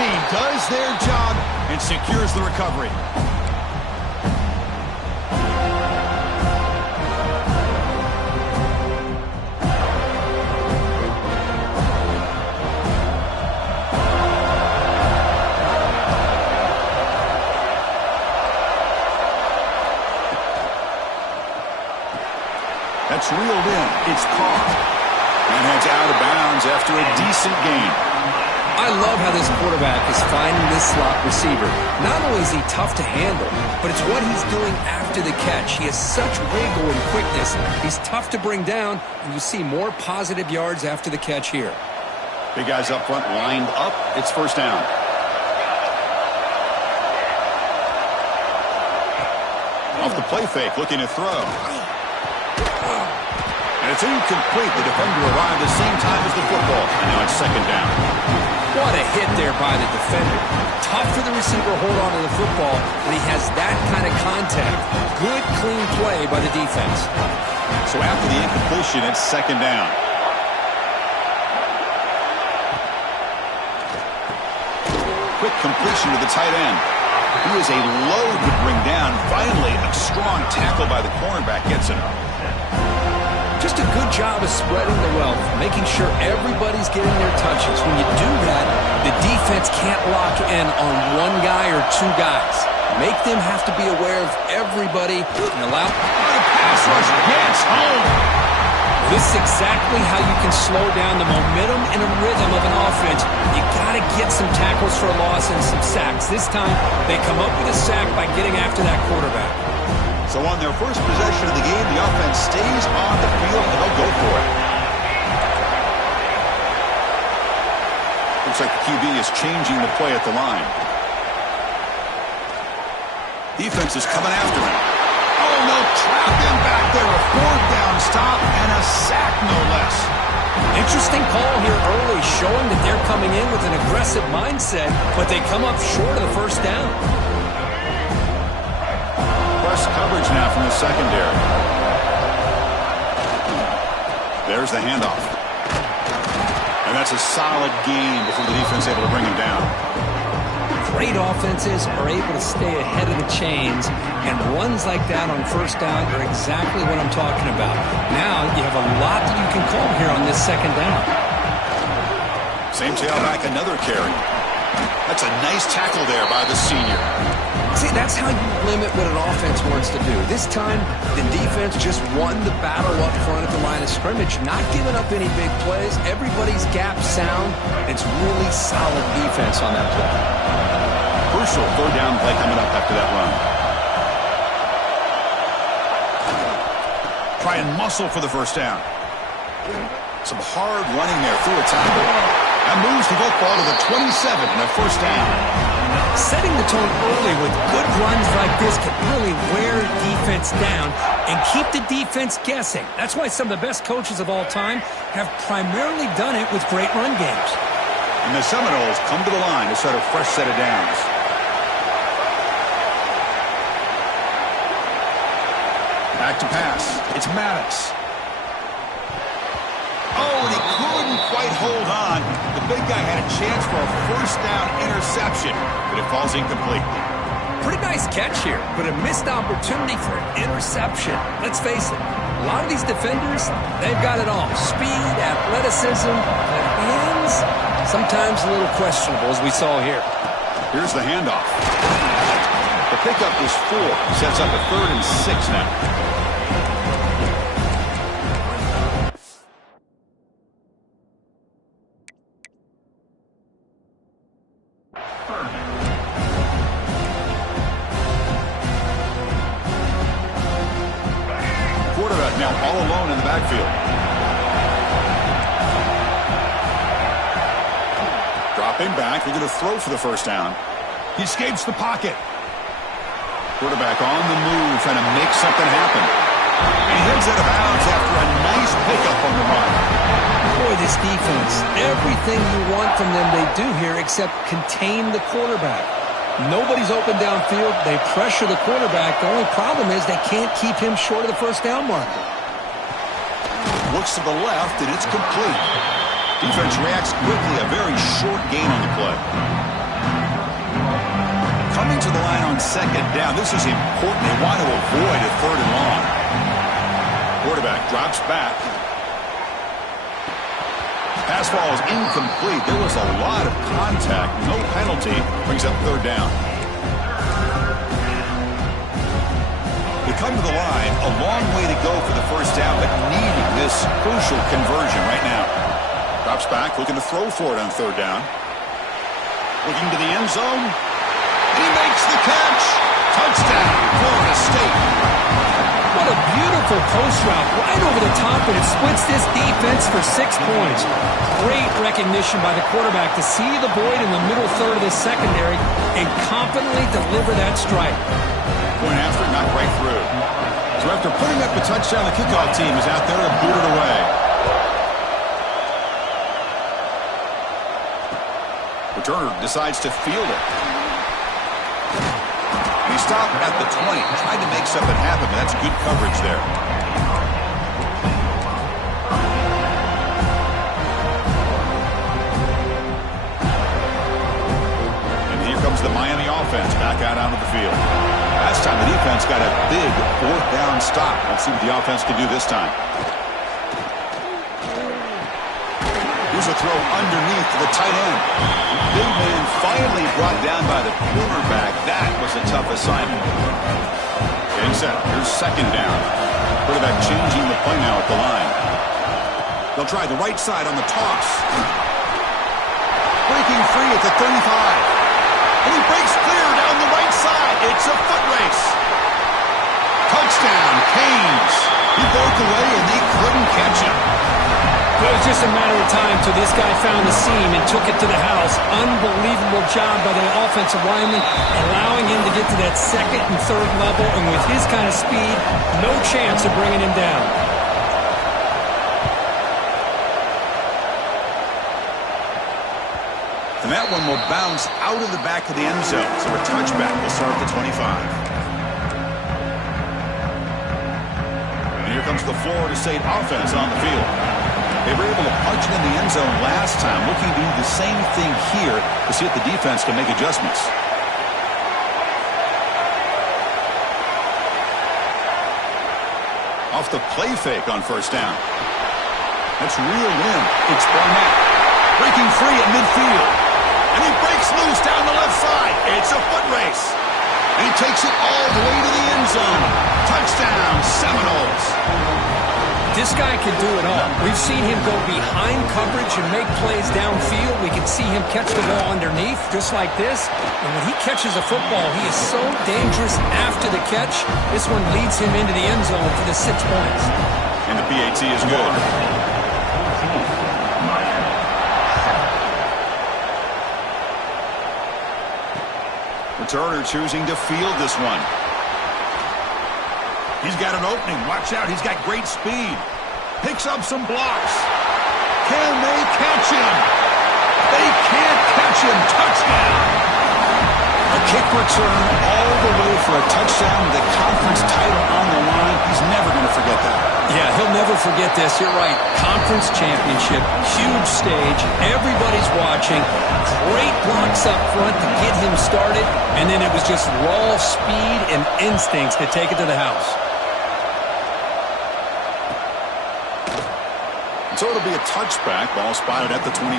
team does their job and secures the recovery. That's reeled in. It's caught. And heads out of bounds after a decent gain. I love how this quarterback is finding this slot receiver. Not only is he tough to handle, but it's what he's doing after the catch. He has such wiggle and quickness. He's tough to bring down, and you see more positive yards after the catch here. Big guys up front lined up. It's first down. Off the play fake, looking to throw. And it's incomplete. The defender arrived at the same time as the football. And now it's second down. What a hit there by the defender. Tough for the receiver to hold on to the football, and he has that kind of contact. Good, clean play by the defense. So after the incompletion, it's second down. Quick completion to the tight end. He is a load to bring down. Finally, a strong tackle by the cornerback gets him. Just a good job of spreading the wealth, making sure everybody's getting their touches. When you do that, the defense can't lock in on one guy or two guys. Make them have to be aware of everybody and allow The pass rush gets home. This is exactly how you can slow down the momentum and a rhythm of an offense. You got to get some tackles for a loss and some sacks. This time, they come up with a sack by getting after that quarterback. So on their first possession of the game, the offense stays on the field and they'll go for it. Looks like the QB is changing the play at the line. Defense is coming after him. Oh, no, trap him back there. A fourth down stop and a sack, no less. Interesting call here early, showing that they're coming in with an aggressive mindset, but they come up short of the first down. Press coverage now from the secondary. There's the handoff. And that's a solid gain before the defense able to bring him down. Great offenses are able to stay ahead of the chains, and runs like that on first down are exactly what I'm talking about. Now you have a lot that you can call here on this second down. Same tailback, another carry. That's a nice tackle there by the senior. See, that's how you limit what an offense wants to do. This time, the defense just won the battle up front at the line of scrimmage, not giving up any big plays. Everybody's gap sound. It's really solid defense on that play. Crucial third down play coming up after that run. Try and muscle for the first down. Some hard running there through a tackle. That moves the football to the 27 and a first down. Setting the tone early with good runs like this can really wear defense down and keep the defense guessing. That's why some of the best coaches of all time have primarily done it with great run games. And the Seminoles come to the line to start a fresh set of downs. Back to pass. It's Maddox. Oh, and he couldn't quite hold on. The big guy had a chance for a first down interception, but it falls incomplete. Pretty nice catch here, but a missed opportunity for an interception. Let's face it, a lot of these defenders, they've got it all. Speed, athleticism, but hands, sometimes a little questionable, as we saw here. Here's the handoff. The pickup is 4. Sets up a 3rd and 6 now. Now all alone in the backfield. Dropping back, looking to throw for the first down. He escapes the pocket. Quarterback on the move, trying to make something happen. And he heads out of bounds after a nice pickup on the run. Boy, this defense, everything you want from them they do here except contain the quarterback. Nobody's open downfield. They pressure the quarterback. The only problem is they can't keep him short of the first down marker. Looks to the left, and it's complete. Defense reacts quickly. A very short gain on the play. to the line on second down. This is important. They want to avoid a third and long. Quarterback drops back. Pass ball is incomplete. There was a lot of contact. No penalty. Brings up third down. They come to the line. A long way to go for the first down, but needing this crucial conversion right now. Drops back, looking to throw for it on third down. Looking to the end zone. He makes the catch. Touchdown, Florida State. What a beautiful post route right over the top, and it splits this defense for 6 points. Great recognition by the quarterback to see the void in the middle third of the secondary and confidently deliver that strike. Point after, not right through. So after putting up a touchdown, the kickoff team is out there to boot it away. Returner decides to field it. He stopped at the 20, tried to make something happen, but that's good coverage there. And here comes the Miami offense back out onto the field. Last time the defense got a big fourth down stop. Let's see what the offense can do this time. Here's a throw underneath to the tight end. Big man finally brought down by the cornerback. That was a tough assignment. Getting set. Here's second down. Quarterback changing the play now at the line. They'll try the right side on the toss. Breaking free at the 35. And he breaks clear down the right side. It's a foot race. Touchdown, Canes. He broke away and they couldn't catch him. It was just a matter of time till this guy found the seam and took it to the house. Unbelievable job by the offensive lineman, allowing him to get to that second and third level, and with his kind of speed, no chance of bringing him down. And that one will bounce out of the back of the end zone, so a touchback will start at the 25. And here comes the Florida State offense on the field. They were able to punch it in the end zone last time, looking to do the same thing here to see if the defense can make adjustments. Off the play fake on first down. That's reeled in. It's Barnett breaking free at midfield. And he breaks loose down the left side. It's a foot race. And he takes it all the way to the end zone. Touchdown, Seminoles. This guy can do it all. We've seen him go behind coverage and make plays downfield. We can see him catch the ball underneath, just like this. And when he catches a football, he is so dangerous after the catch. This one leads him into the end zone for the 6 points. And the PAT is good. Returner choosing to field this one. He's got an opening. Watch out. He's got great speed. Picks up some blocks. Can they catch him? They can't catch him. Touchdown. A kick return all the way for a touchdown with a conference title on the line. He's never going to forget that. Yeah, he'll never forget this. You're right. Conference championship. Huge stage. Everybody's watching. Great blocks up front to get him started. And then it was just raw speed and instincts to take it to the house. So it'll be a touchback. Ball spotted at the 25.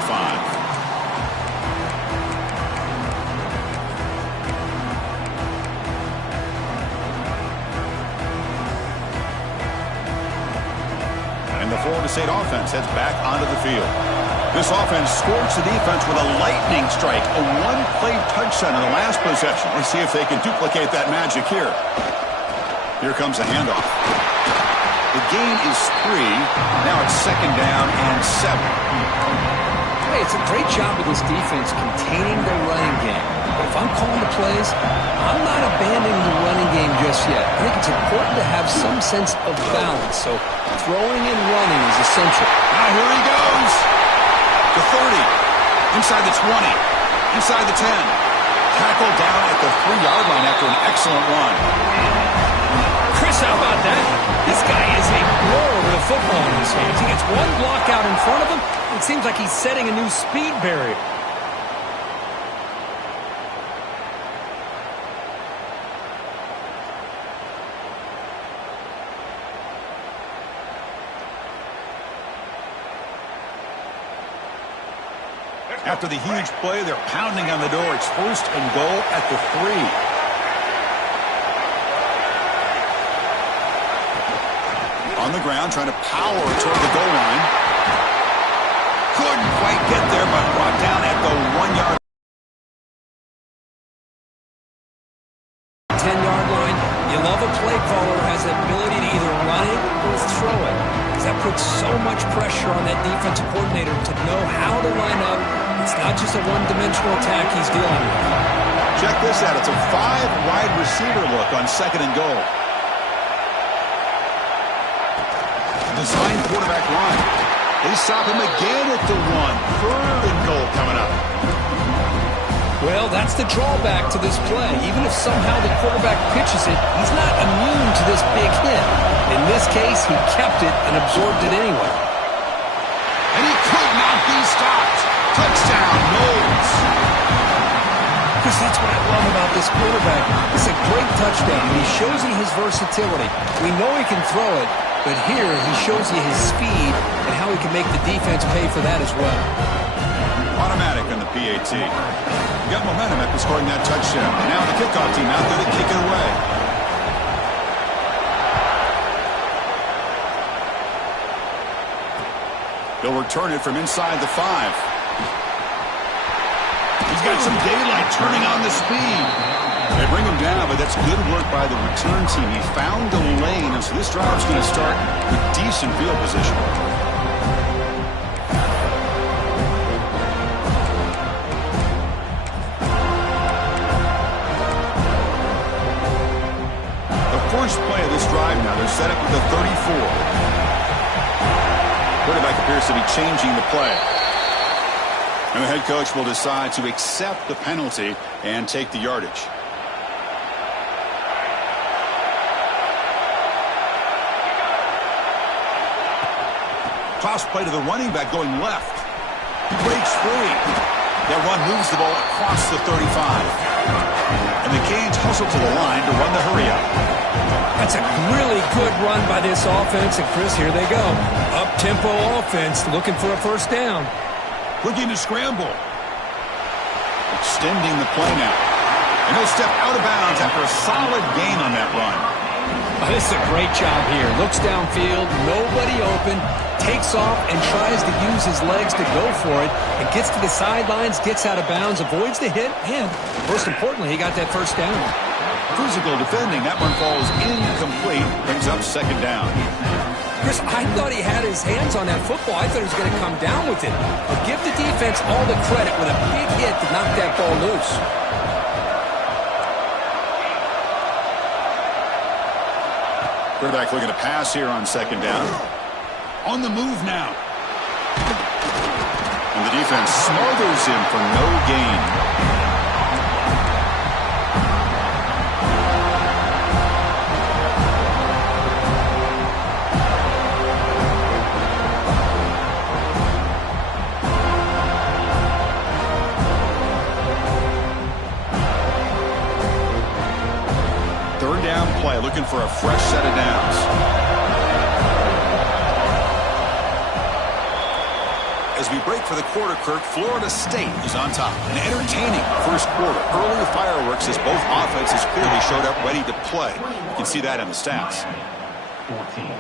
And the Florida State offense heads back onto the field. This offense scorched the defense with a lightning strike. A one-play touchdown in the last possession. Let's see if they can duplicate that magic here. Here comes a handoff. The gain is 3. Now it's second down and 7. Hey, it's a great job of this defense containing their running game. But if I'm calling the plays, I'm not abandoning the running game just yet. I think it's important to have some sense of balance. So throwing and running is essential. Now here he goes. The 30. Inside the 20. Inside the 10. Tackled down at the 3-yard line after an excellent run. Chris, how about that? This guy is a blower with a football in his hands. He gets one block out in front of him. It seems like he's setting a new speed barrier. After the huge play, they're pounding on the door. It's 1st and goal at the 3. On the ground, trying to power toward the goal line. Couldn't quite get there, but brought down at the 1-yard. 10-yard line. You love a play caller who has the ability to either run it or throw it, because that puts so much pressure on that defensive coordinator to know how to line up. It's not just a one-dimensional attack he's dealing with. Check this out. It's a 5-wide receiver look on 2nd and goal. Design quarterback run. They stop him again at the 1. 3rd and goal coming up. Well, that's the drawback to this play. Even if somehow the quarterback pitches it, he's not immune to this big hit. In this case, he kept it and absorbed it anyway. And he could not be stopped. Touchdown, Knowles. Chris, that's what I love about this quarterback. It's a great touchdown. He shows you his versatility. We know he can throw it, but here he shows you his speed and how he can make the defense pay for that as well. Automatic on the PAT. Got momentum after scoring that touchdown. Now the kickoff team out there to kick it away. They'll return it from inside the 5. He's got some daylight turning on the speed. They bring him down, but that's good work by the return team. He found the lane, and so this drive's going to start with decent field position. First play of this drive now. They're set up with the 34. Quarterback appears to be changing the play. And the head coach will decide to accept the penalty and take the yardage. Toss play to the running back going left. He breaks free. That run moves the ball across the 35. And the Canes hustle to the line to run the hurry-up. That's a really good run by this offense, and Chris, here they go. Up-tempo offense, looking for a first down. Looking to scramble. Extending the play now. And he'll step out of bounds after a solid gain on that run. Oh, this is a great job here. Looks downfield, nobody open, takes off and tries to use his legs to go for it, and gets to the sidelines, gets out of bounds, avoids the hit, and most importantly, he got that first down. Physical defending. That one falls incomplete. Brings up 2nd down. Chris, I thought he had his hands on that football. I thought he was going to come down with it. But give the defense all the credit with a big hit to knock that ball loose. Quarterback looking to pass here on 2nd down. On the move now. And the defense smothers him for no gain. Looking for a fresh set of downs. As we break for the quarter, Kirk, Florida State is on top. An entertaining first quarter. Early fireworks as both offenses clearly showed up ready to play. You can see that in the stats. 14.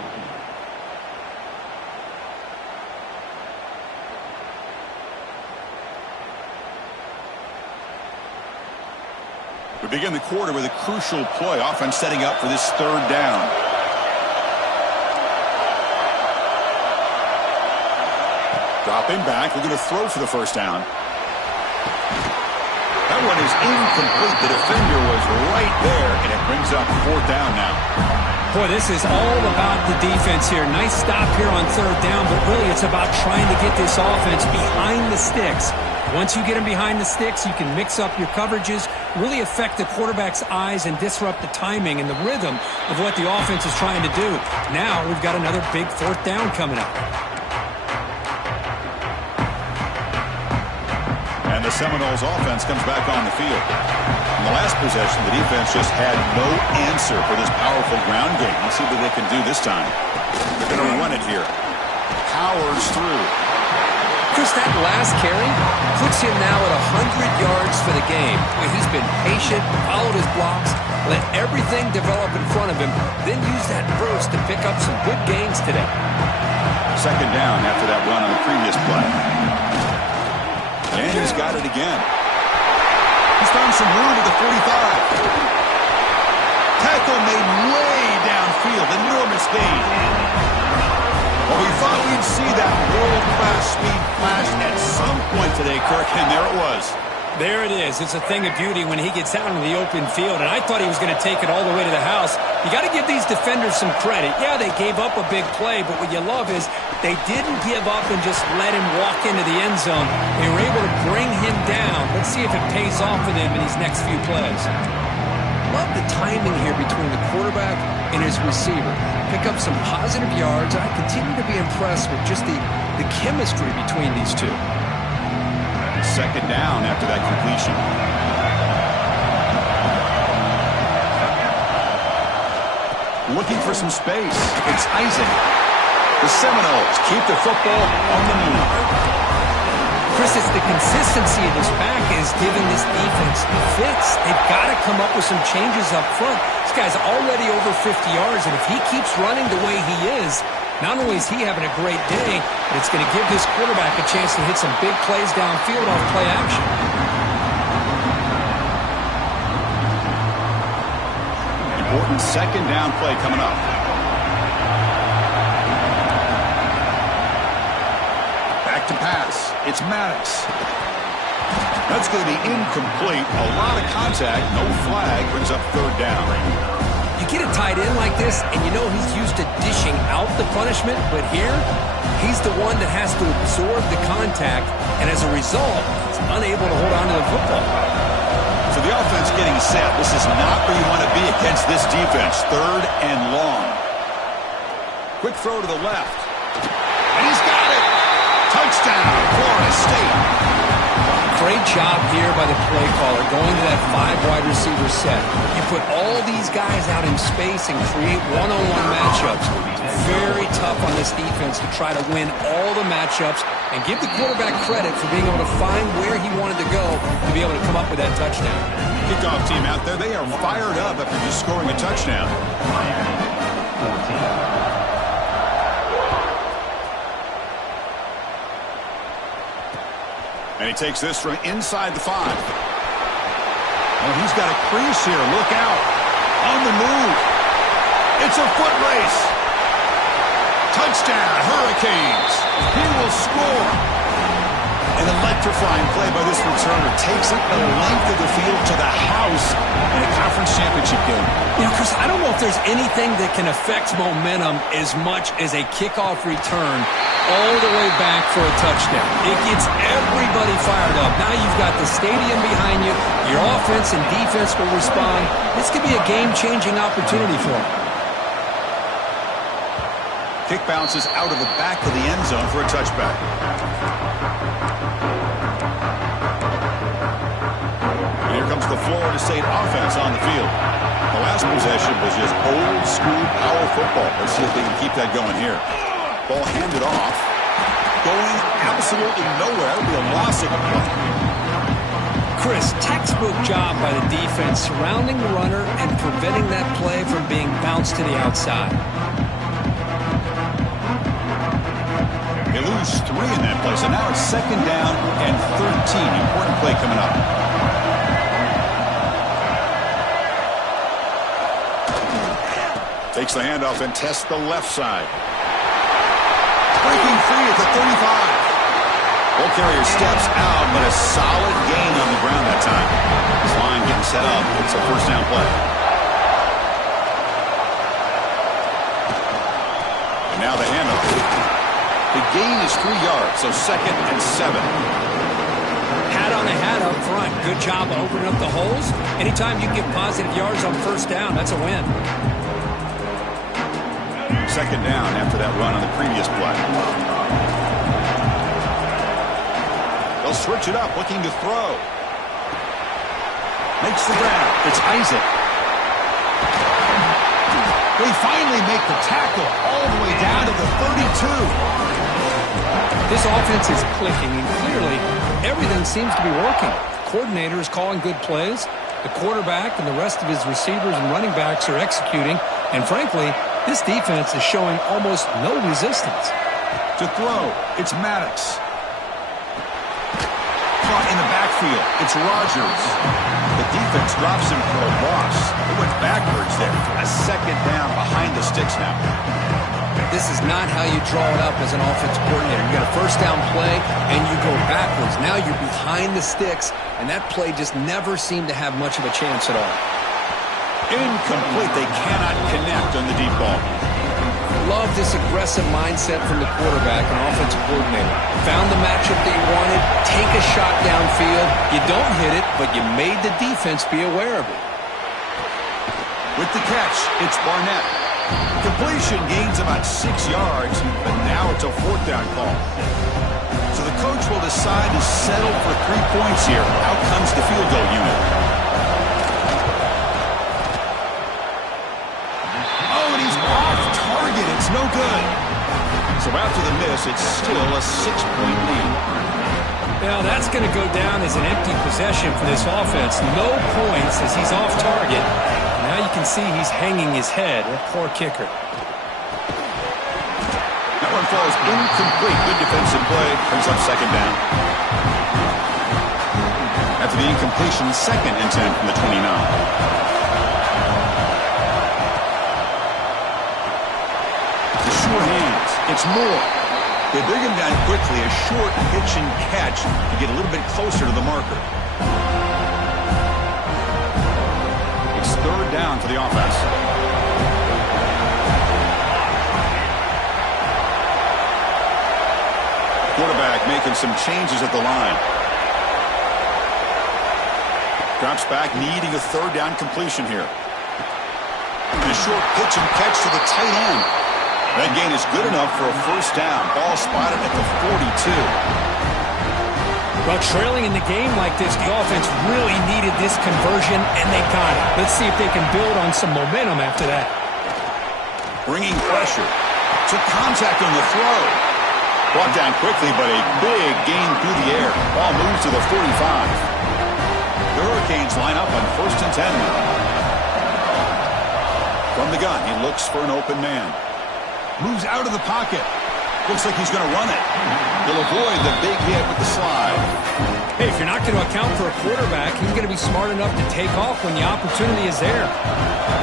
We begin the quarter with a crucial play. Offense setting up for this 3rd down. Dropping back, looking to throw for the first down. That one is incomplete. The defender was right there, and it brings up 4th down now. Boy, this is all about the defense here. Nice stop here on 3rd down, but really it's about trying to get this offense behind the sticks. Once you get them behind the sticks, you can mix up your coverages, really affect the quarterback's eyes and disrupt the timing and the rhythm of what the offense is trying to do. Now we've got another big 4th down coming up. And the Seminoles offense comes back on the field. In the last possession, the defense just had no answer for this powerful ground game. Let's see what they can do this time. They're going to run it here. Powers through. Chris, that last carry puts him now at 100 yards for the game. He's been patient, followed his blocks, let everything develop in front of him, then use that burst to pick up some good gains today. Second down after that run on the previous play. And he's got it again. He's found some room at the 45. Tackle made way downfield. Enormous gain. Well, we thought we'd see that world-class speed flash at some point today, Kirk, and there it was. There it is. It's a thing of beauty when he gets out in the open field, and I thought he was going to take it all the way to the house. You got to give these defenders some credit. Yeah, they gave up a big play, but what you love is they didn't give up and just let him walk into the end zone. They were able to bring him down. Let's see if it pays off for them in these next few plays. Love the timing here between the quarterback and his receiver. Pick up some positive yards. I continue to be impressed with just the chemistry between these two. Second down after that completion. Looking for some space. It's Isaac. The Seminoles keep the football on the move. Chris, it's the consistency of this back is giving this defense fits. They've got to come up with some changes up front. This guy's already over 50 yards, and if he keeps running the way he is, not only is he having a great day, but it's going to give this quarterback a chance to hit some big plays downfield off play action. Important second down play coming up. Back to pass. It's Maddox. That's going to be incomplete. A lot of contact. No flag. Brings up third down. You get a tight end like this, and you know he's used to dishing out the punishment, but here, he's the one that has to absorb the contact, and as a result, he's unable to hold on to the football. So the offense getting set. This is not where you want to be against this defense. Third and long. Quick throw to the left. And he's got it. Touchdown, Florida State. Great job here by the play caller, going to that 5 wide receiver set. You put all these guys out in space and create one-on-one matchups. It's very tough on this defense to try to win all the matchups and give the quarterback credit for being able to find where he wanted to go to be able to come up with that touchdown. Kickoff team out there, they are fired up after just scoring a touchdown. And he takes this from inside the 5. Oh, he's got a crease here. Look out. On the move. It's a foot race. Touchdown, Hurricanes. He will score. An electrifying play by this returner. Takes it the length of the field to the house in a conference championship game. You know, Chris, I don't know if there's anything that can affect momentum as much as a kickoff return all the way back for a touchdown. It gets everybody fired up. Now you've got the stadium behind you. Your offense and defense will respond. This could be a game-changing opportunity for them. Kick bounces out of the back of the end zone for a touchback. And here comes the Florida State offense on the field. The last possession was just old-school power football. Let's see if they can keep that going here. Ball handed off. Going absolutely nowhere. It'll be a loss of the play. Chris, textbook job by the defense surrounding the runner and preventing that play from being bounced to the outside. They lose 3 in that play, so now it's second down and 13. Important play coming up. Takes the handoff and tests the left side. Breaking free at the 35. Ball carrier steps out, but a solid gain on the ground that time. This line getting set up. It's a first down play. And now the handoff. The gain is 3 yards, so second and 7. Hat on a hat up front. Good job of opening up the holes. Anytime you get positive yards on first down, that's a win. Second down after that run on the previous play. They'll switch it up, looking to throw. Makes the grab. It's Isaac. They finally make the tackle all the way down to the 32. This offense is clicking, and clearly everything seems to be working. The coordinator is calling good plays. The quarterback and the rest of his receivers and running backs are executing. And frankly, this defense is showing almost no resistance. To throw, it's Maddox. Caught in the backfield, it's Rodgers. The defense drops him for a loss. He went backwards there. A second down behind the sticks now. This is not how you draw it up as an offensive coordinator. You got a first down play, and you go backwards. Now you're behind the sticks, and that play just never seemed to have much of a chance at all. Incomplete. They cannot connect on the deep ball. Love this aggressive mindset from the quarterback and offensive coordinator. Found the matchup that you wanted, take a shot downfield. You don't hit it, but you made the defense be aware of it. With the catch, it's Barnett. Completion gains about 6 yards, but now it's a fourth down call. So the coach will decide to settle for 3 points here. Out comes the field goal unit. Oh, and he's off target. It's no good. So after the miss, it's still a 6-point lead. Well, that's going to go down as an empty possession for this offense. No points as he's off target. Now you can see he's hanging his head. A poor kicker. That one falls incomplete. Good defensive play. Brings up second down. After the incompletion, 2nd and 10 from the 29. The sure hands. It's Moore. They bring him down quickly. A short pitch and catch to get a little bit closer to the marker. It's 3rd down for the offense. Quarterback making some changes at the line. Drops back, needing a 3rd down completion here. And a short pitch and catch to the tight end. That gain is good enough for a 1st down. Ball spotted at the 42. Well, trailing in the game like this, the offense really needed this conversion, and they got it. Let's see if they can build on some momentum after that. Bringing pressure. Took contact on the throw. Brought down quickly, but a big gain through the air. Ball moves to the 45. The Hurricanes line up on 1st and 10 now. From the gun, he looks for an open man. Moves out of the pocket. Looks like he's going to run it. He'll avoid the big hit with the slide. Hey, if you're not going to account for a quarterback, he's going to be smart enough to take off when the opportunity is there.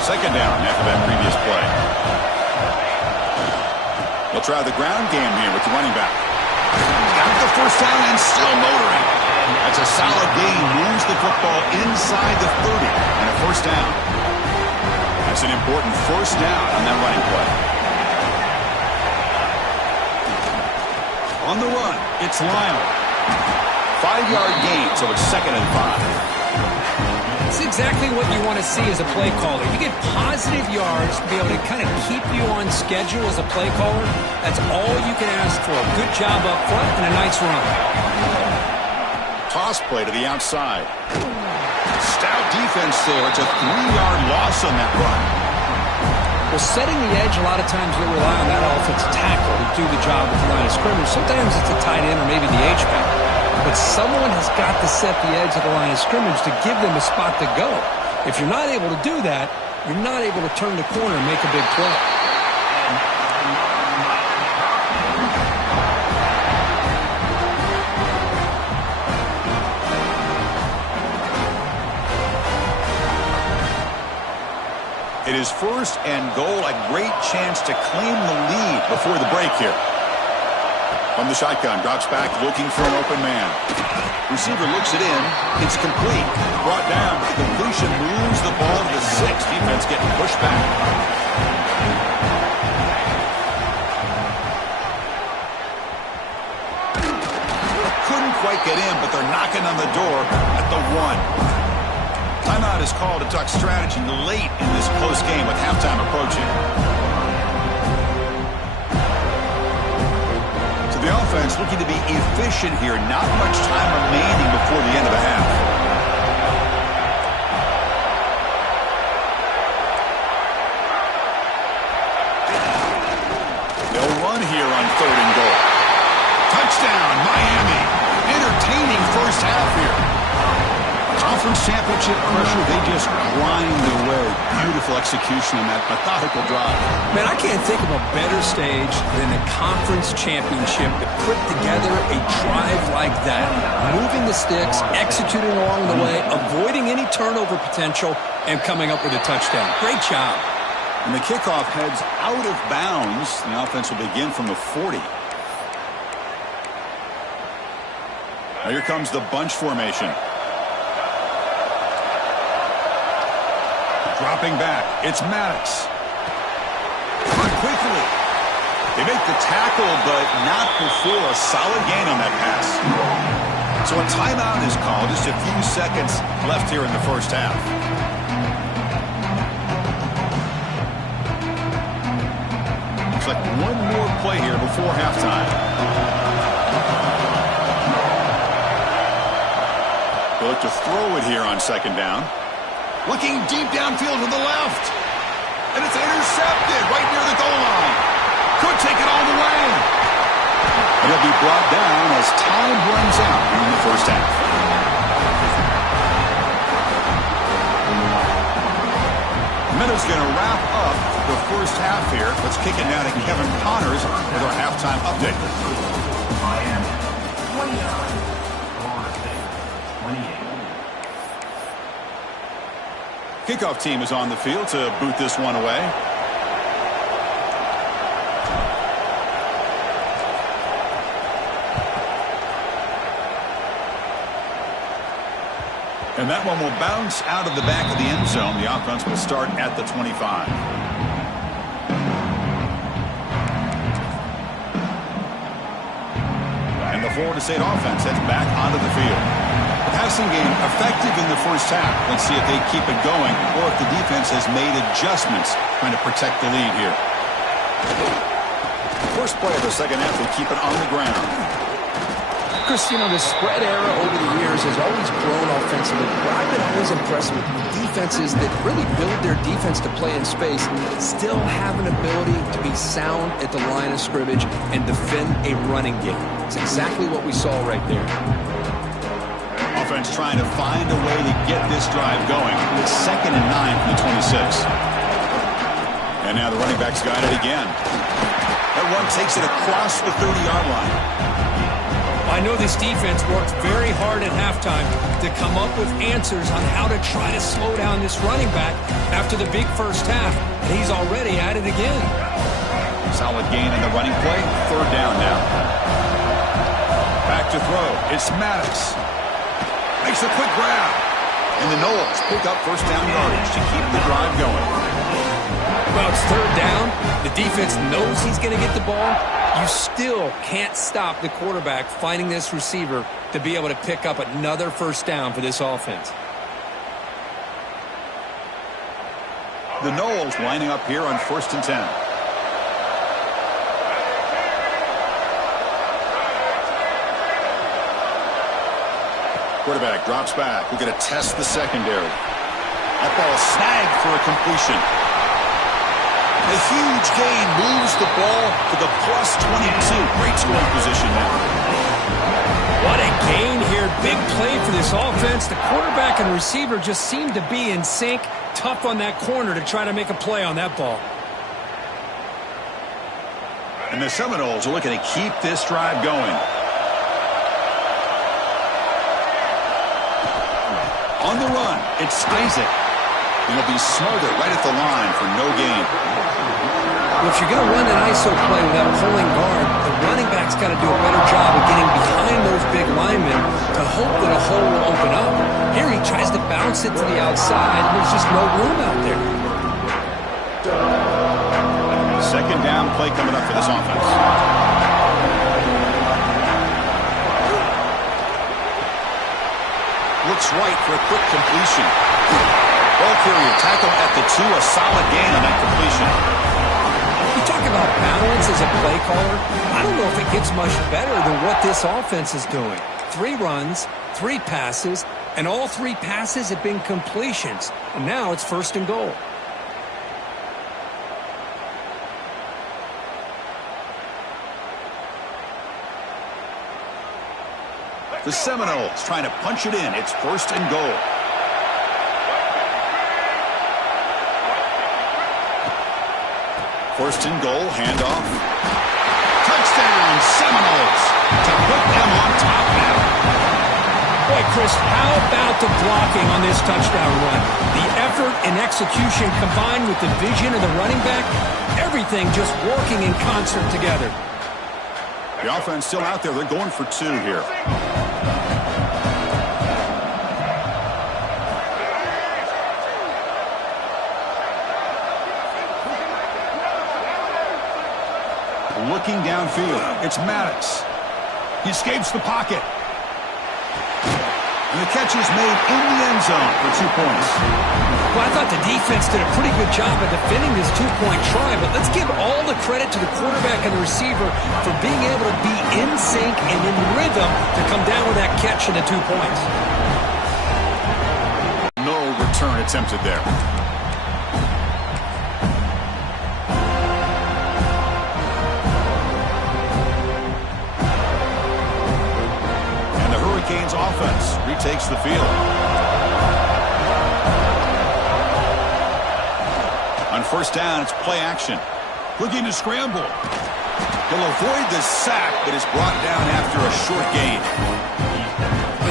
2nd down after that previous play. They'll try the ground game here with the running back. Got the 1st down and still motoring. That's a solid gain. Moves the football inside the 30 and a 1st down. That's an important 1st down on that running play. On the run, it's Lyle. 5-yard gain, so it's 2nd and 5. It's exactly what you want to see as a play caller. You get positive yards to be able to kind of keep you on schedule as a play caller. That's all you can ask for. A good job up front and a nice run. Toss play to the outside. Stout defense there. It's a 3-yard loss on that run. Well, setting the edge, a lot of times they rely on that offensive tackle to do the job at the line of scrimmage. Sometimes it's a tight end or maybe the H-back. But someone has got to set the edge of the line of scrimmage to give them a spot to go. If you're not able to do that, you're not able to turn the corner and make a big play. It is 1st and goal, a great chance to claim the lead before the break here. From the shotgun, drops back, looking for an open man. Receiver looks it in. It's complete. Brought down, but the completion moves the ball to the 6. Defense getting pushed back. Couldn't quite get in, but they're knocking on the door at the 1. Timeout is called to talk strategy late in this close game with halftime approaching. So the offense looking to be efficient here. Not much time remaining before the end of the half. They'll run here on 3rd and goal. Touchdown! conference championship pressure, they just grind away. Beautiful execution on that methodical drive. Man, I can't think of a better stage than the conference championship to put together a drive like that. Moving the sticks, executing along the way, avoiding any turnover potential, and coming up with a touchdown. Great job. And the kickoff heads out of bounds. The offense will begin from the 40. Now here comes the bunch formation. Dropping back, it's Maddox. Run quickly. They make the tackle, but not before a solid gain on that pass. So a timeout is called. Just a few seconds left here in the first half. Looks like one more play here before halftime. They'll look to throw it here on second down. Looking deep downfield to the left. And it's intercepted right near the goal line. Could take it all the way. And it'll be brought down as time runs out in the first half. Minutes going to wrap up the first half here. Let's kick it now to Kevin Connors with our halftime update. Miami, 29. Florida State, 28. Kickoff team is on the field to boot this one away. And that one will bounce out of the back of the end zone. The offense will start at the 25. And the Florida State offense heads back onto the field. The passing game effective in the first half. Let's see if they keep it going or if the defense has made adjustments trying to protect the lead here. First play of the second half, they keep it on the ground. Chris, you know, the spread era over the years has always grown offensively, but I've been always impressed with defenses that really build their defense to play in space, still have an ability to be sound at the line of scrimmage and defend a running game. It's exactly what we saw right there. Offense trying to find a way to get this drive going. It's 2nd and 9 from the 26. And now the running back's got it again. That one takes it across the 30-yard line. I know this defense worked very hard at halftime to come up with answers on how to try to slow down this running back after the big first half, and he's already at it again. Solid gain in the running play. 3rd down now. Back to throw. It's Maddox. Makes a quick grab. And the Noles pick up first down yardage to keep the drive going. Well, it's 3rd down. The defense knows he's going to get the ball. You still can't stop the quarterback finding this receiver to be able to pick up another first down for this offense. The Noles lining up here on 1st and 10. Quarterback drops back. We're going to test the secondary. That ball snagged for a completion. A huge gain moves the ball to the plus 22. Great scoring position now. What a gain here. Big play for this offense. The quarterback and receiver just seem to be in sync. Tough on that corner to try to make a play on that ball. And the Seminoles are looking to keep this drive going. On the run, it's Isaac. He'll be smothered right at the line for no gain. Well, if you're going to run an ISO play without pulling guard, the running back's got to do a better job of getting behind those big linemen to hope that a hole will open up. Here he tries to bounce it to the outside, and there's just no room out there. 2nd down play coming up for this offense. Looks right for a quick completion. Ball carrier tackled at the 2, a solid gain on that completion. You talk about balance as a play caller. I don't know if it gets much better than what this offense is doing. 3 runs, 3 passes, and all 3 passes have been completions. And now it's 1st and goal. The Seminoles trying to punch it in. It's 1st and goal. First and goal, handoff. Touchdown, Seminoles, to put them on top now. Boy, Chris, how about the blocking on this touchdown run? The effort and execution combined with the vision of the running back, everything just working in concert together. The offense still out there. They're going for 2 here. Looking downfield, it's Maddox. He escapes the pocket. And the catch is made in the end zone for 2 points. Well, I thought the defense did a pretty good job of defending this 2-point try, but let's give all the credit to the quarterback and the receiver for being able to be in sync and in rhythm to come down with that catch and the 2 points. No return attempted there. Hurricanes offense retakes the field. On first down, it's play action. Looking to scramble. He'll avoid the sack, but is brought down after a short gain.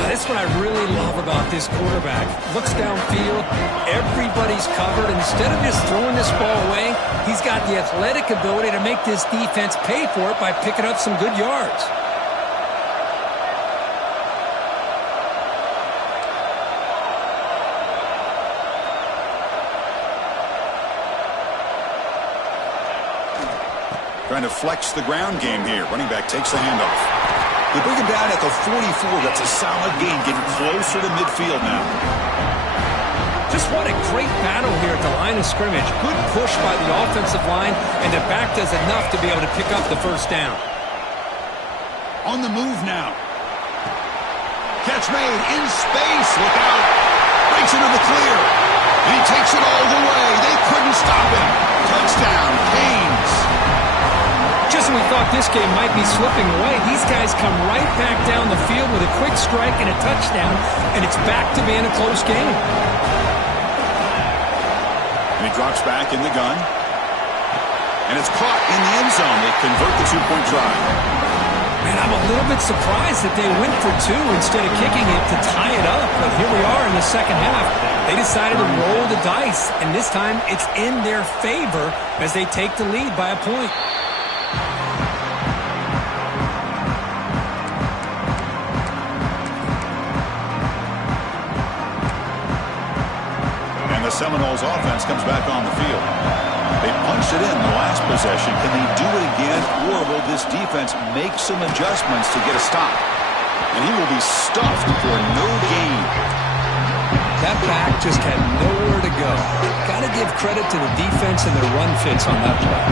That's what I really love about this quarterback. Looks downfield, everybody's covered. Instead of just throwing this ball away, he's got the athletic ability to make this defense pay for it by picking up some good yards. Trying to flex the ground game here. Running back takes the handoff. They bring him down at the 44. That's a solid gain, getting closer to midfield now. Just what a great battle here at the line of scrimmage. Good push by the offensive line, and the back does enough to be able to pick up the first down. On the move now. Catch made in space. Look out. Breaks into the clear. And he takes it all the way. They couldn't stop him. Touchdown, Canes. Just when we thought this game might be slipping away, these guys come right back down the field with a quick strike and a touchdown, and it's back to being a close game. And he drops back in the gun. And it's caught in the end zone. They convert the 2-point try. Man, I'm a little bit surprised that they went for 2 instead of kicking it to tie it up. But here we are in the second half. They decided to roll the dice, and this time it's in their favor as they take the lead by a point. The Seminoles offense comes back on the field. They punched it in the last possession. Can they do it again, or will this defense make some adjustments to get a stop? And he will be stuffed for no gain. That back just had nowhere to go. Got to give credit to the defense and their run fits on that play.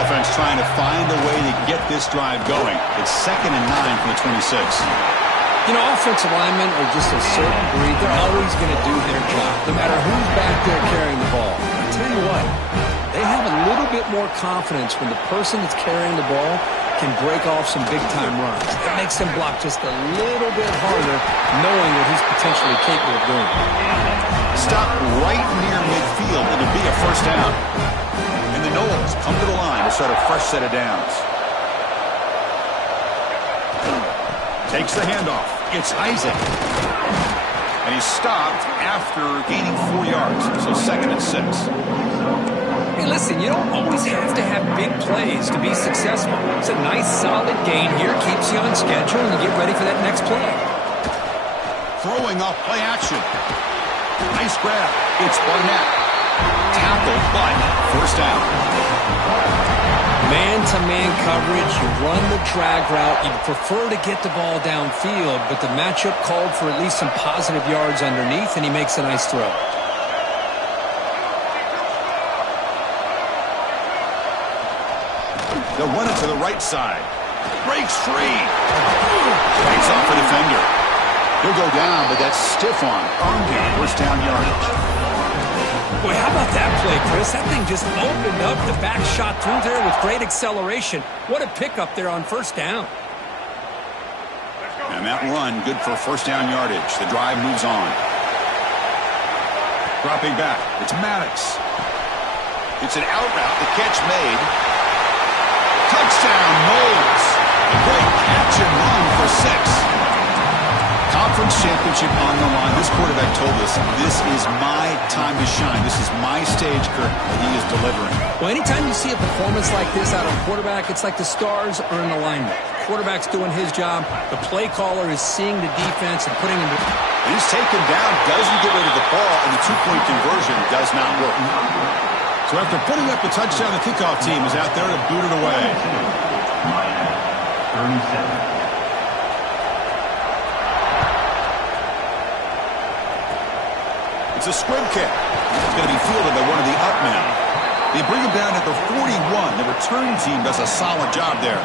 Offense trying to find a way to get this drive going. It's 2nd and 9 from the 26. You know, offensive linemen are just a certain breed. They're always going to do their job, no matter who's back there carrying the ball. I'll tell you what, they have a little bit more confidence when the person that's carrying the ball can break off some big-time runs. It makes them block just a little bit harder, knowing that he's potentially capable of doing it. Stop right near midfield. It'll be a first down. And the Noles come to the line to start a fresh set of downs. Takes the handoff. It's Isaac. And he's stopped after gaining 4 yards. So 2nd and 6. Hey, listen, you don't always have to have big plays to be successful. It's a nice, solid gain here. Keeps you on schedule, and you get ready for that next play. Throwing off play action. Nice grab. It's Barnett. Tackled, but first down. Man-to-man coverage, you run the drag route, you prefer to get the ball downfield, but the matchup called for at least some positive yards underneath, and he makes a nice throw. They'll run it to the right side. Breaks free. Breaks off a defender. He'll go down, but that's stiff arm. Earned him first down yardage. Boy, how about that play, Chris? That thing just opened up. The back shot through there with great acceleration. What a pickup there on first down. And that run, good for first down yardage. The drive moves on. Dropping back, it's Maddox. It's an out route. The catch made. Touchdown, Knowles. A great catch and run for 6. Conference championship on the line. This quarterback told us, this is my time to shine. This is my stage, Kirk, that he is delivering. Well, anytime you see a performance like this out of a quarterback, it's like the stars are in alignment. The quarterback's doing his job. The play caller is seeing the defense and putting him to... He's taken down, doesn't get rid of the ball, and the two-point conversion does not work. So after putting up the touchdown, the kickoff team is out there to boot it away. 37. It's a squib kick. It's going to be fielded by one of the up men. They bring him down at the 41. The return team does a solid job there.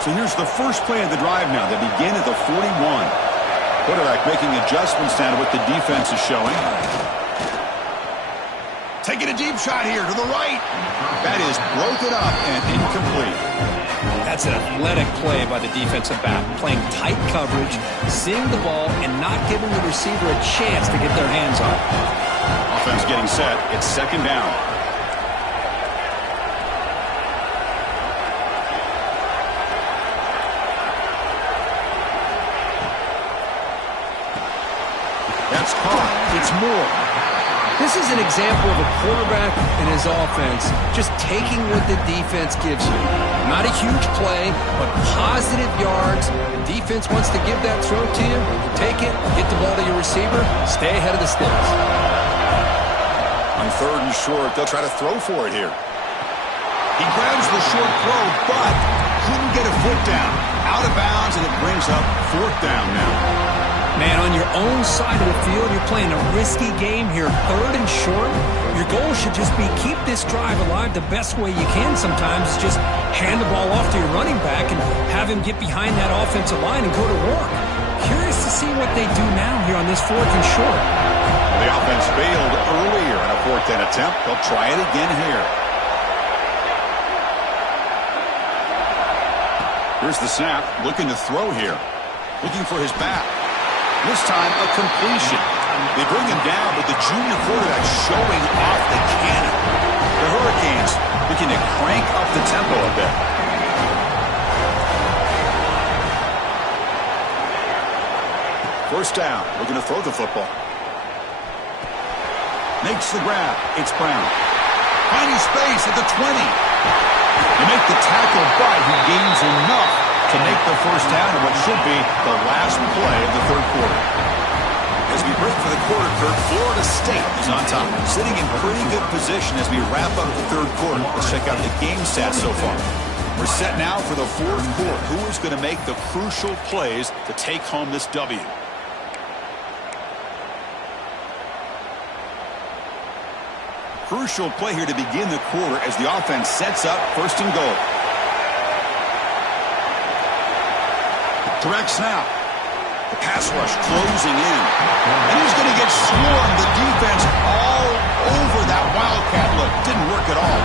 So here's the first play of the drive now. They begin at the 41. Quarterback making adjustments down to what the defense is showing. Taking a deep shot here to the right. That is broken up and incomplete. That's an athletic play by the defensive back, playing tight coverage, seeing the ball, and not giving the receiver a chance to get their hands on it. Offense getting set. It's second down. That's caught. It's Moore. This is an example of a quarterback and his offense just taking what the defense gives you. Not a huge play, but positive yards. The defense wants to give that throw to you. You take it, get the ball to your receiver, stay ahead of the sticks. On third and short, they'll try to throw for it here. He grabs the short throw, but couldn't get a foot down. Out of bounds, and it brings up fourth down now. Man, on your own side of the field, you're playing a risky game here, third and short. Your goal should just be keep this drive alive the best way you can sometimes. Just hand the ball off to your running back and have him get behind that offensive line and go to work. Curious to see what they do now here on this fourth and short. The offense failed earlier in a fourth down attempt. They'll try it again here. Here's the snap, looking to throw here. Looking for his back. This time, a completion. They bring him down, but the junior quarterback showing off the cannon. The Hurricanes looking to crank up the tempo a bit. First down, looking to throw the football. Makes the grab. It's Brown. Finding space at the 20. They make the tackle, but he gains enough to make the first down in what should be the last play of the third quarter. As we break for the quarter, Kirk, Florida State is on top, sitting in pretty good position as we wrap up the third quarter. Let's check out the game stats so far. We're set now for the fourth quarter. Who is going to make the crucial plays to take home this W? Crucial play here to begin the quarter as the offense sets up first and goal. Direct snap. The pass rush closing in. And he's going to get swarmed. The defense all over that Wildcat look. Didn't work at all.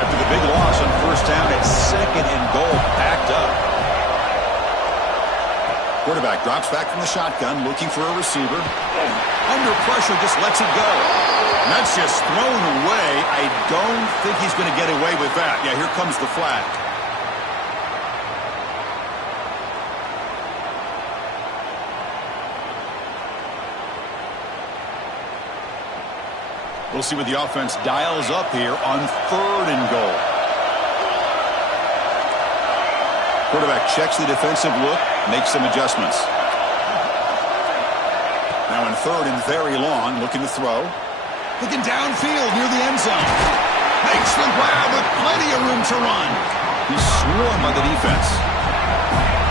After the big loss on first down, it's second and goal, backed up. Quarterback drops back from the shotgun, looking for a receiver. Under pressure, just lets it go. And that's just thrown away. I don't think he's going to get away with that. Yeah, here comes the flag. We'll see what the offense dials up here on third and goal. Quarterback checks the defensive look, makes some adjustments. Now in third and very long, looking to throw. Looking downfield near the end zone. Makes the grab with plenty of room to run. He's swarmed by the defense.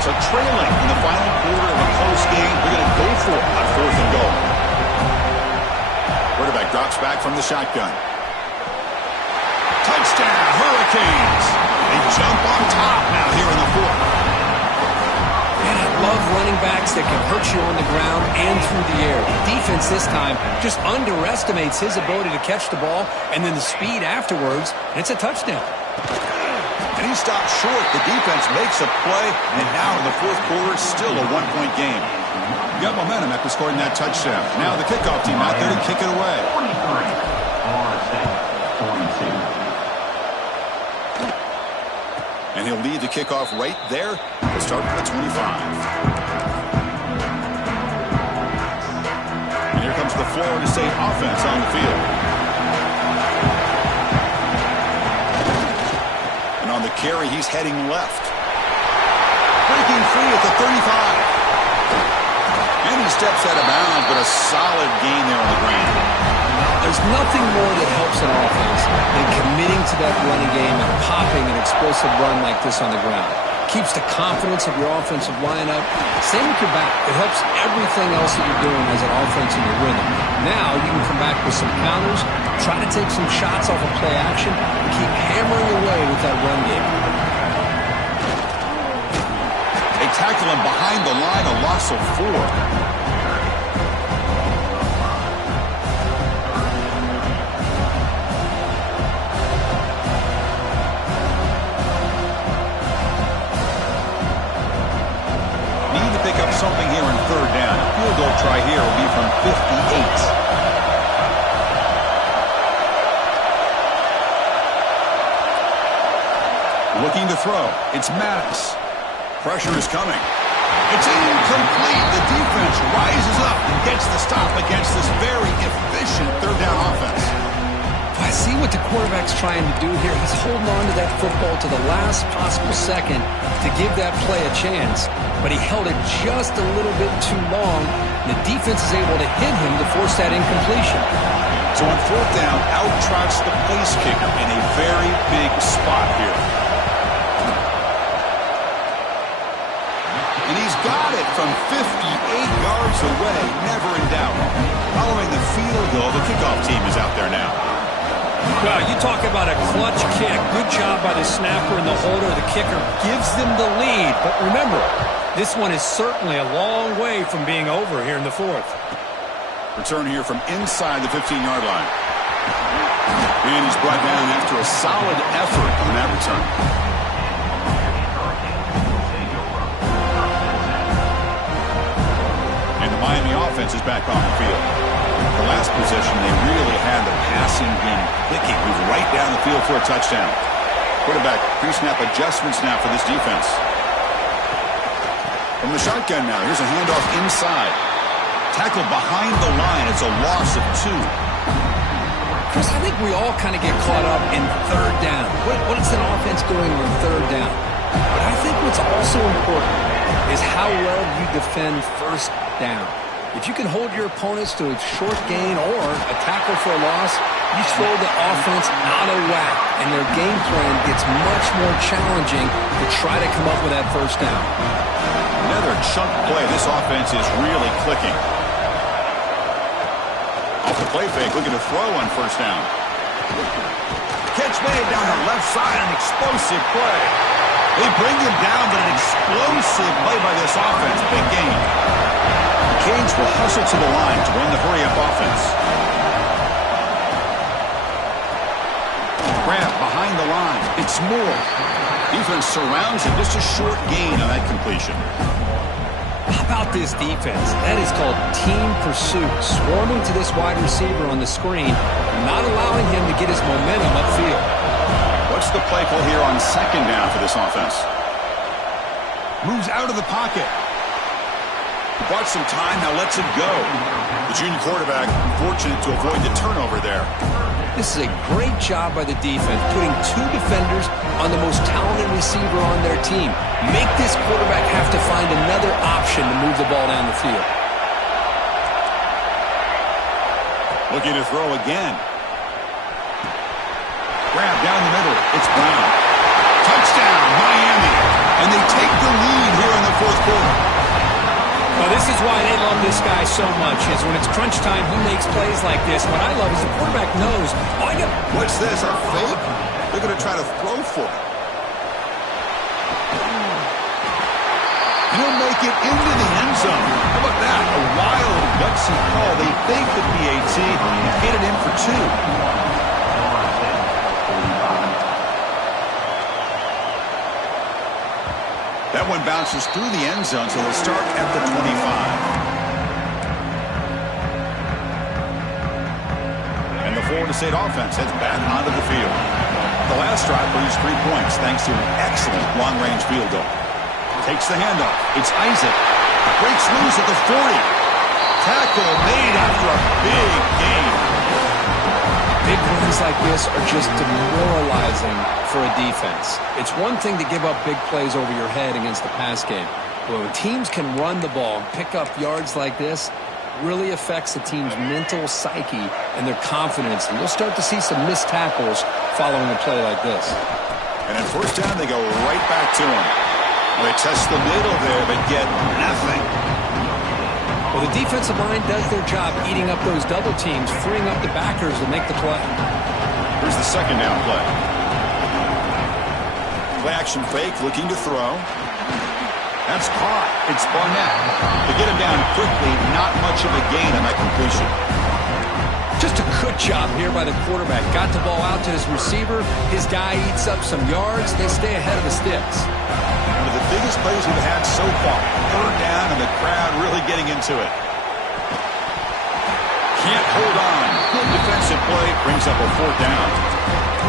So trailing in the final quarter of a close game, they're going to go for it on fourth and goal. Quarterback drops back from the shotgun. Touchdown, Hurricanes. They jump on top now here in the fourth. And I love running backs that can hurt you on the ground and through the air. The defense this time just underestimates his ability to catch the ball and then the speed afterwards, and it's a touchdown. And he stopped short. The defense makes a play, and now in the fourth quarter, still a one-point game. Got momentum after scoring that touchdown. Now the kickoff team out there to kick it away. 23, Florida State, 42. And he'll lead the kickoff right there. He'll start at the 25. And here comes the Florida State offense on the field. And on the carry, he's heading left. Breaking free at the 35. And he steps out of bounds, but a solid gain there on the ground. There's nothing more that helps an offense than committing to that running game and popping an explosive run like this on the ground. Keeps the confidence of your offensive lineup. Same with your back. It helps everything else that you're doing as an offense in your rhythm. Now you can come back with some counters, try to take some shots off of play action, and keep hammering away with that run game. They tackle him behind the line, a loss of 4. Something here in third down. A field goal try here will be from 58. Looking to throw. It's Maddox. Pressure is coming. It's incomplete. The defense rises up and gets the stop against this very efficient third down offense. I see what the quarterback's trying to do here. He's holding on to that football to the last possible second to give that play a chance. But he held it just a little bit too long. The defense is able to hit him to force that incompletion. So on fourth down, out trots the place kicker in a very big spot here. And he's got it from 58 yards away, never in doubt. Following the field goal, the kickoff team is out there now. Well, you talk about a clutch kick. Good job by the snapper and the holder. The kicker gives them the lead. But remember, this one is certainly a long way from being over here in the fourth. Return here from inside the 15-yard line. And he's brought down after a solid effort on that return. And the Miami offense is back on the field. The last possession, they really had the passing game clicking. Moved right down the field for a touchdown. Quarterback pre-snap adjustments now for this defense. From the shotgun now, here's a handoff inside. Tackle behind the line. It's a loss of 2. Chris, I think we all kind of get caught up in third down. What is an offense doing on third down? But I think what's also important is how well you defend first down. If you can hold your opponents to a short gain or a tackle for a loss, you throw the offense out of whack, and their game plan gets much more challenging to try to come up with that first down. Another chunk play. This offense is really clicking. Off the play fake, looking to throw on first down. Catch made down the left side, an explosive play. They bring him down, but an explosive play by this offense. Big game. Canes will hustle to the line to run the hurry-up offense. Grab behind the line. It's Moore. Defense surrounds him. Just a short gain on that completion. How about this defense? That is called team pursuit. Swarming to this wide receiver on the screen, not allowing him to get his momentum upfield. What's the play call here on second down for this offense? Moves out of the pocket. Bought some time, now lets it go. The junior quarterback fortunate to avoid the turnover there. This is a great job by the defense, putting 2 defenders on the most talented receiver on their team. Make this quarterback have to find another option to move the ball down the field. Looking to throw again. Grab down the middle. It's Brown. Touchdown, Miami. And they take the lead here in the fourth quarter. Well, this is why they love this guy so much, is when it's crunch time, he makes plays like this. What I love is the quarterback knows, what's this, a fake? They're going to try to throw for it. He'll make it into the end zone. How about that? A wild, gutsy call. They think the PAT hit it in for 2. That one bounces through the end zone, so they'll start at the 25. And the Florida State offense heads back onto the field. The last drive produced 3 points thanks to an excellent long-range field goal. Takes the handoff. It's Isaac. Breaks loose at the 40. Tackle made after a big gain. Big runs like this are just demoralizing for a defense. It's one thing to give up big plays over your head against the pass game. But when teams can run the ball and pick up yards like this, really affects the team's mental psyche and their confidence. And you'll start to see some missed tackles following a play like this. And at first down, they go right back to him. They test the middle there, but get nothing. Well, the defensive line does their job eating up those double teams, freeing up the backers to make the play. Here's the second down play. Play action fake, looking to throw. That's caught. It's Barnett. To get him down quickly, not much of a gain on that completion. Just a good job here by the quarterback. Got the ball out to his receiver. His guy eats up some yards. They stay ahead of the sticks. One of the biggest plays we've had so far. Third down, and the crowd really getting into it. Can't hold on. Good defensive play. Brings up a 4th down.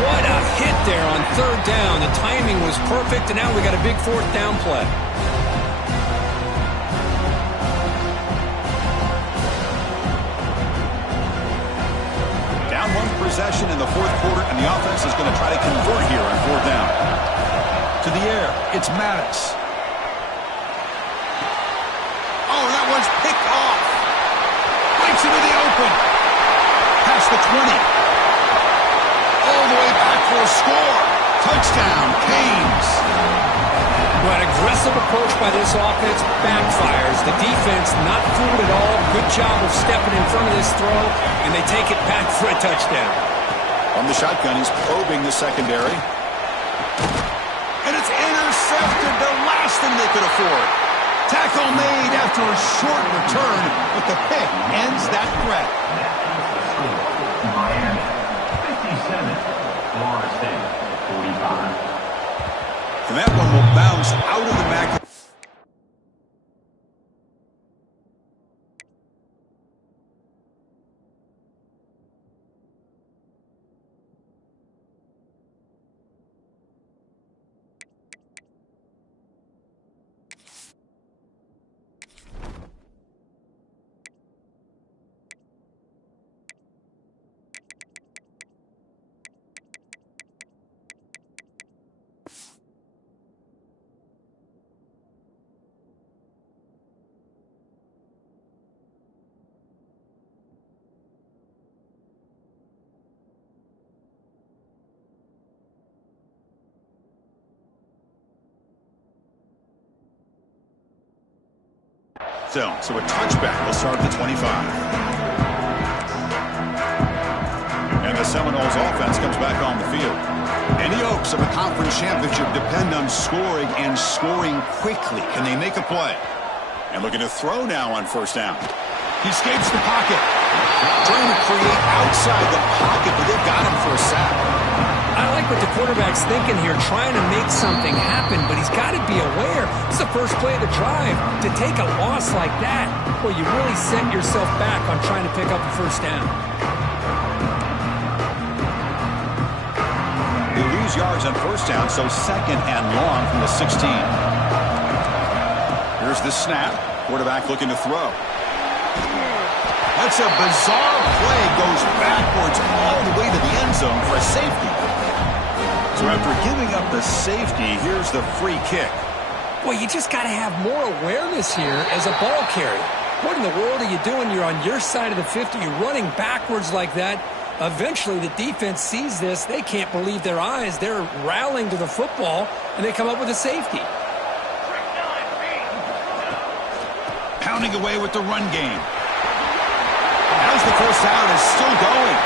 What a hit there on 3rd down. The timing was perfect, and now we got a big 4th down play. Possession in the 4th quarter, and the offense is going to try to convert here on 4th down. To the air, it's Maddox. Oh, that one's picked off. Breaks into the open. Past the 20. All the way back for a score. Touchdown, Canes. Well, an aggressive approach by this offense backfires. The defense not fooled at all. Good job of stepping in front of this throw, and they take it back for a touchdown. On the shotgun, he's probing the secondary. And it's intercepted, the last thing they could afford. Tackle made after a short return, but the pick ends that threat. Miami, 57. Florida State, 45. And that one will bounce out of the back. So a touchback will start at the 25. And the Seminoles offense comes back on the field. Any hopes of a conference championship depend on scoring and scoring quickly. Can they make a play? And looking to throw now on 1st down. He escapes the pocket. Trying to create outside the pocket, but they've got him for a sack. I like what the quarterback's thinking here, trying to make something happen, but he's got to be aware. It's the first play of the drive. To take a loss like that, well, you really set yourself back on trying to pick up a 1st down. They lose yards on 1st down, so 2nd and long from the 16. Here's the snap. Quarterback looking to throw. That's a bizarre play. Goes backwards all the way to the end zone for a safety. So after giving up the safety, here's the free kick. Well, you just got to have more awareness here as a ball carrier. What in the world are you doing? You're on your side of the 50. You're running backwards like that. Eventually, the defense sees this. They can't believe their eyes. They're rallying to the football, and they come up with a safety. Pounding away with the run game. As the 1st down is still going.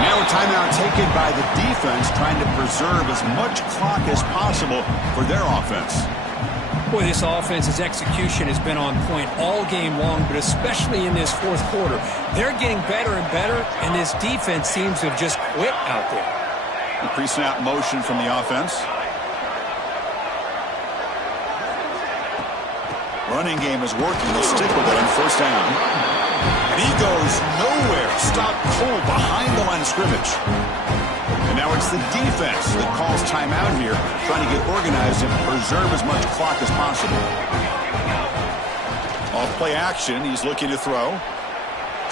Now a timeout taken by the defense, trying to preserve as much clock as possible for their offense. Boy, this offense's execution has been on point all game long, but especially in this 4th quarter. They're getting better and better, and this defense seems to have just quit out there. The pre-snap motion from the offense. Running game is working. They'll stick with it on first down. And he goes nowhere. Stopped cold behind the line of scrimmage. And now it's the defense that calls timeout here, trying to get organized and preserve as much clock as possible. Off play action, he's looking to throw.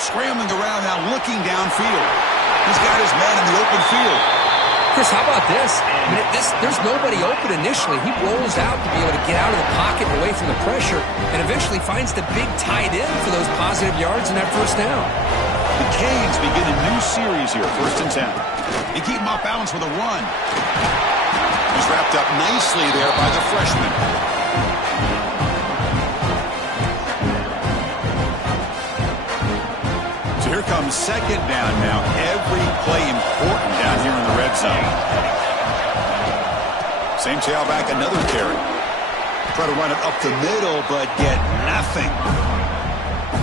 Scrambling around now, looking downfield. He's got his man in the open field. Chris, how about this? I mean, there's nobody open initially. He rolls out to be able to get out of the pocket and away from the pressure, and eventually finds the big tight end for those positive yards in that first down. The Canes begin a new series here, 1st and 10. They keep him off balance with a run. He's wrapped up nicely there by the freshman. So here comes 2nd down now. Every play important down here in the red zone. Same tailback, another carry. Try to run it up the middle, but get nothing.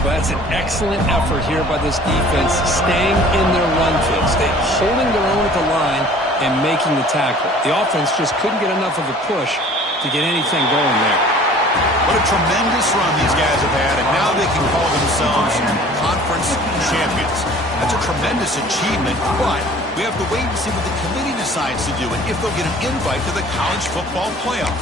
But that's an excellent effort here by this defense, staying in their run field, holding their own at the line and making the tackle. The offense just couldn't get enough of a push to get anything going there. What a tremendous run these guys have had, and now they can call themselves conference champions. That's a tremendous achievement, but we have to wait and see what the committee decides to do and if they'll get an invite to the college football playoff.